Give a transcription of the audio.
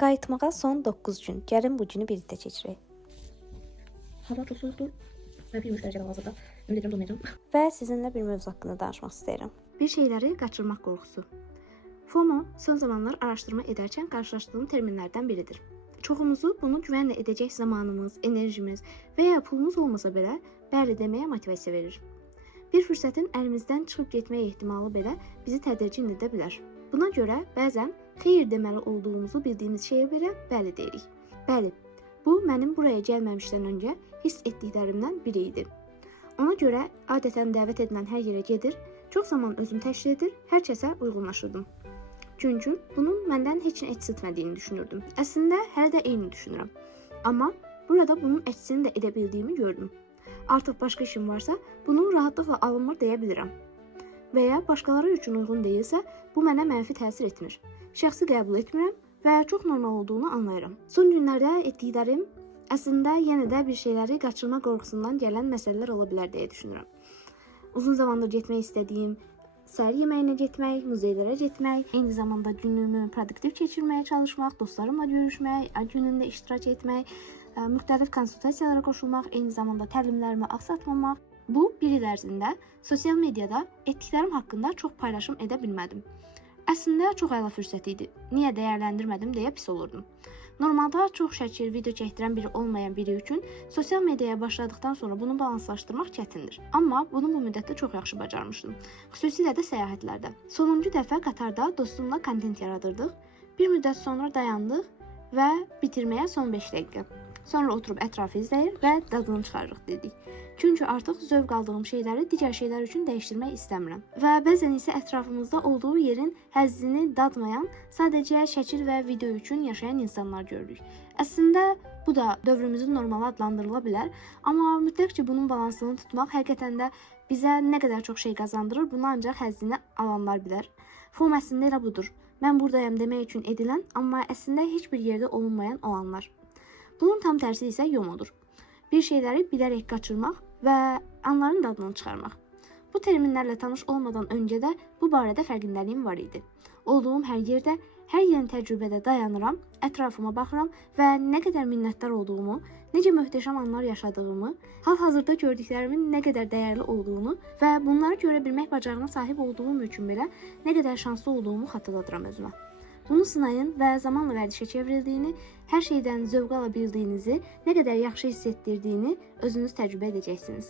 Qayıtmağa son 9 gün. Gəlin bu günü birlikdə keçirək. Hava çok soğukdur ve bir müşteri hazırda. Ümid edirəm durmayacağım. Və sizinlə bir mövzu haqqında danışmaq istəyirəm. Bir şeyləri qaçırmaq qorxusu. FOMO son zamanlar araşdırma edərkən qarşılaşdığım terminlərdən biridir. Çoxumuzu bunu güvənlə edəcək zamanımız, enerjimiz və ya pulumuz olmasa belə bəli deməyə motivasiya verir. Bir fürsətin əlimizdən çıxıb getmək ehtimalı belə bizi tədirgin edə bilər. Buna görə bəzən xeyir deməli olduğumuzu bildiyimiz şeyə belə bəli deyirik. Bəli, bu mənim buraya gəlməmişdən öncə hiss etdiklərimdən biri idi. Ona görə adətən dəvət edilən hər yerə gedir, çox zaman özüm təşkil edir, hər kəsə uyğunlaşırdım. Çünki bunun məndən heç nə eksiltmədiyini düşünürdüm. Əslində hələ də eyni düşünürəm. Amma burada bunun əksini də edə bildiyimi gördüm. Artıq başqa işim varsa, bunu rahatlıqla alınmır deyə bilirəm. Və ya başqaları üçün uyğun deyilsə, bu mənə mənfi təsir etmir. Şəxsi qəbul etmirəm və çox normal olduğunu anlayıram. Son günlərdə etdiklərim əslində yenə də bir şeyləri qaçırma qorxusundan gələn məsələlər ola bilər deyə düşünürəm. Uzun zamandır getmək istədiyim səhər yeməyinə getmək, muzeylərə getmək, eyni zamanda günümü produktiv keçirməyə çalışmaq, dostlarımla görüşmək, ad günündə iştirak etmək, müxtəlif konsultasiyalara qoşulmaq, eyni zamanda təlimlərimi aksatmamaq. Bu, bir il ərzində sosial mediada etdiklərim haqqında çox paylaşım edə bilmədim. Əslində çox əla fürsət idi. Niyə dəyərləndirmədim deyə pis olurdum. Normalda çox şəkil video çəkdirən biri olmayan biri üçün sosial mediaya başladıqdan sonra bunu balanslaşdırmaq çətindir. Amma bunu bu müddətdə çox yaxşı bacarmışdım. Xüsusilə də səyahətlərdə. Sonuncu dəfə Qatarda dostumla kontent yaradırdıq. Bir müddət sonra dayandıq və bitirməyə son 5 dəqiqə. Sonra oturub ətrafı izləyir və dadını çıxarırıq dedik. Çünki artıq zövq aldığım şeyləri digər şeylər üçün dəyişdirmək istəmirəm. Və bəzən isə ətrafımızda olduğu yerin həzzini dadmayan, sadəcə şəkil və video üçün yaşayan insanlar görürük. Əslində bu da dövrümüzün normalı adlandırıla bilər, amma mütləq ki bunun balansını tutmaq həqiqətən də bizə nə qədər çox şey qazandırır, bunu ancaq həzzini alanlar bilər. FOMO əslində elə budur. Mən buradayam demək üçün edilən, amma əslində heç bir yerdə olunmayan olanlar. Bunun tam tərsi isə YOMO-dur. Bir şeyləri bilərək qaçırmaq və anların dadını çıxarmaq. Bu terminlərlə tanış olmadan öncə də bu barədə fərqindəliyim var idi. Olduğum hər yerdə, hər yeni təcrübədə dayanıram, ətrafıma baxıram və nə qədər minnətdar olduğumu, necə möhtəşəm anlar yaşadığımı, hal-hazırda gördüklərimin nə qədər dəyərli olduğunu və bunları görə bilmək bacarığına sahib olduğum üçün belə nə qədər şanslı olduğumu xatırladıram özümə. Bunu sınayın və zamanla vərdişə çevrildiyini, hər şeydən zövq ala bildiyinizi, nə qədər yaxşı hiss etdirdiyini özünüz təcrübə edəcəksiniz.